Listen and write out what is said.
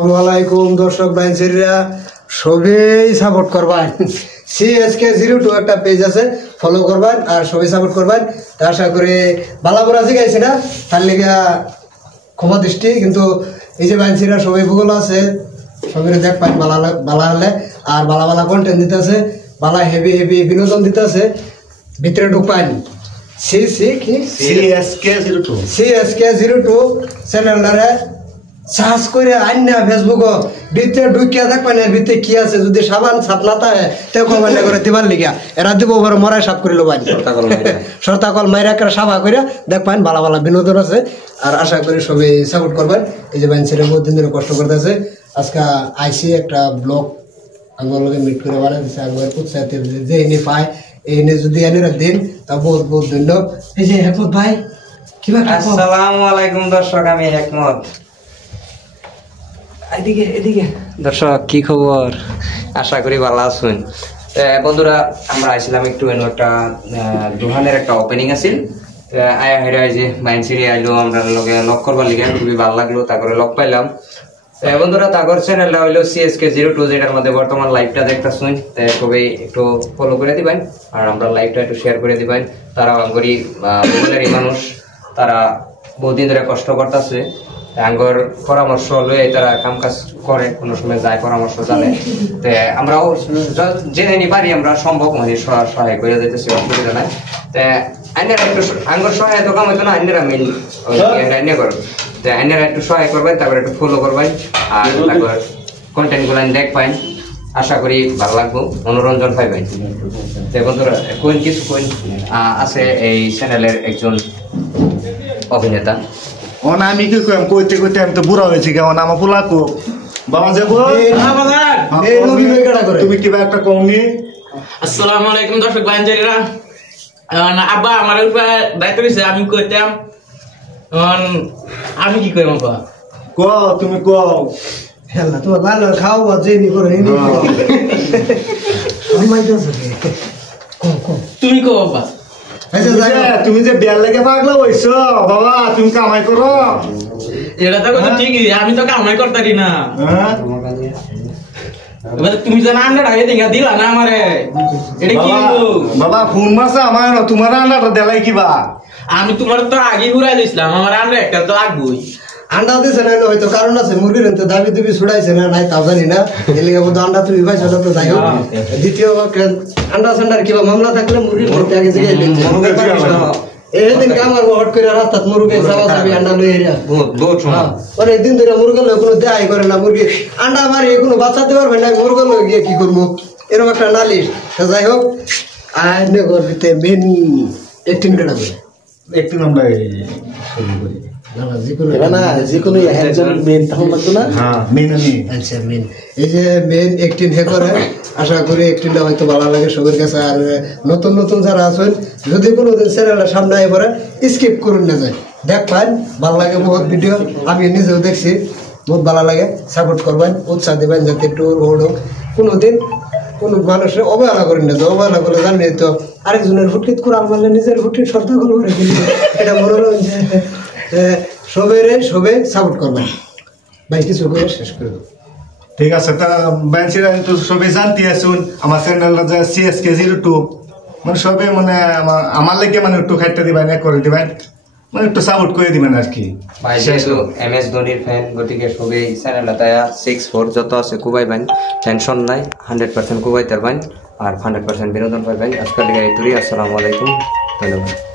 আসসালামাইকুম দর্শক ভাইরা সবাই সাপোর্ট করবেন। CSK02 একটা পেজ আছে, ফলো করবেন আর সবাই সাপোর্ট করবেন। তা আশা করি বালা বড়া জিগাইছে না তার লিগা ক্ষমা দৃষ্টি, কিন্তু এই যে ভাইরা সবাই ভূগোল আছে সবাই দেখবেন বালা হলে আর বালা বালা কন্টেন্ট দিতে আছে, বালা হেভি হেভি বিনোদন দিতে আছে, ভিতরে ঢুকবেন। CSK02 চ্যানেলটারে সার্চ করে আইনা ফেসবুক ভিতরে ঢুকিয়া দেখবেন এর ভিতরে কি আছে। যদি সাবান সাপ না থাকে তো কমেন্ট করে দিবার লিগা এরা দিব ওপরে মরাই সাফ করে লোবান সরতাকল মাইরা করে সাফা করে দেখবেন ভালো ভালো বিনোদন আছে। আর আশা করি সবাই সাপোর্ট করবেন। এই যে বাইন ছেলে বহুত দিন ধরে কষ্ট করতেছে, আজকে আইসি একটা ব্লগ আমার লগে মিট করে বাড়া দিচ্ছে। আমার উৎসাহিত যে এনে পায় এনে যদি এনে দিন তা বহুত বহুত ধন্যবাদ। এই যে হেকমত ভাই কিবা আসসালামু আলাইকুম দর্শক, আমি হেকমত। এদিকে দর্শক কি খবর? আশা করি ভালো আছেন বন্ধুরা। আমরা আইছিলাম একটু একটা দোকানের একটা ওপেনিং আছিল, আয়া হেরা যে মাইন সিঁড়ি আইলো আমরা লগে লক করবার লিগে খুবই ভালো লাগলো। তারপরে লক পাইলাম বন্ধুরা। তাগর চ্যানেলটা হইলো CSK02, যেটার মধ্যে বর্তমান লাইভটা দেখতেছেন। সবাই একটু ফলো করে দিবেন আর আমরা লাইভটা একটু শেয়ার করে দিবেন। তারা করি বগুড়ারই মানুষ, তারা বহুদিন ধরে কষ্ট করতেছে। আঙ্গর পরামর্শ লয়ে তারা কাম কাজ করে, কোনো সময় যায় পরামর্শ জানে। আমরাও জেনে পারি আমরা সম্ভব মানে সহায় করে দিতেছি, অসুবিধা নাই। আইনেরা একটু আঙ্গর সহায় তো কাম হইতো না, আইনেরা মেন আইনে করো। আইনেরা একটু সহায় করবেন, তারপরে একটু ফলো করবেন আর তারপর কন্টেন্ট গুলো দেখবেন। আশা করি ভালো লাগবো, মনোরঞ্জন পাইবেন। বন্ধুরা কোন কিছু কোন আছে এই চ্যানেলের একজন অভিনেতা। আমি কি কইম কইতে কইতে আমি তো বুড়া হয়েছি কেমন আমার পোলা কো বাবা যাবো তুমি কিবা একটা কমনি। আসসালামু আলাইকুম দর্শক ভাইরা, আব্বা আমার উপর দায়িত্ব দিয়েছে আমি কইতাম। আমি কি কইম আব্বা? ক তুমি ক হেলা তো ভালো খাও যে নি করে নি তুমি কো বাবা। তুমি যে বিয়ার লেগে পাগলা হইছো বাবা, তুমি কামাই করো। এটা তো কথা ঠিকই, আমি তো কামাই করতারি না। তুমি যে আন্ডাটা এদিকে দিলা না আমারে, এটা কি বাবা ফোন মাসে আমার তোমার আন্ডাটা দেলাই কিবা? আমি তোমার তো আগে ঘুরাই দিছিলাম, আমার আন্ডা একটা তো লাগবই। আন্ডা দিছে না হয়তো কারণ আছে, মুরগির তো দাবি দুবি ছুড়াইছে না নাই তাও জানি না। এলিগে বলতো আন্ডা তুমি পাইছো না তো যাই হোক। দ্বিতীয় আন্ডা সান্ডার কিবা মামলা থাকলে মুরগির আগে জিগাই দিচ্ছে। এদিন আমার হট করে রাস্তাত মুরগি যাওয়া যাবি আন্ডা লই এরিয়া অনেক দিন ধরে মুরগি লই কোনো দেয়াই করে না। মুরগি আন্ডা মারি কোনো বাচ্চাতে পারবে না, মুরগি লই গিয়ে কি করবো এরকম একটা নালিশ। যাই হোক আইনে করবিতে মেন একটিন কাটা করে একটু আমরা শুরু করি। আশা করি একটিনটা হয়তো ভালো লাগে সবার কাছে। আর নতুন নতুন যারা আছেন যদি কোনো চ্যানেলের সামনে আই পরে স্কিপ করুন না যায়, দেখবেন ভালো লাগে বহুত ভিডিও। আমি নিজেও দেখছি, বহুত ভালো লাগে। সাপোর্ট করবেন, উৎসাহ দেবেন যাতে একটু রোড হোক। কোনোদিন কোনো মানুষের অবহেলা করেন না, অবহেলা করলে জানি তো আরেকজনের ফুটকিট কোরআন মারলে নিজের ফুটকিট শ্রদ্ধা করবো, এটা মনোরঞ্জন। সবে সাপোর্ট করবেন ভাই, কিছু করে শেষ করে দেবো। ঠিক আছে, তা বেঞ্চিরা তো সবে জানতে আসুন আমার চ্যানেলটা যে CSK02, মানে সবে মানে আমার লেগে মানে একটু খাইতে দিবেন, করে দিবেন, মানে একটু সাপোর্ট করে দিবেন আর কি। ভাই যেহেতু MS ধোনির ফ্যান, গতিকে সবাই চ্যানেলটা 6-4 যত আছে কুবাইবেন, টেনশন নাই, 100% কুবাইতে পারবেন আর 100% বিনোদন পাইবেন। আজকাল আসসালামু আলাইকুম, ধন্যবাদ।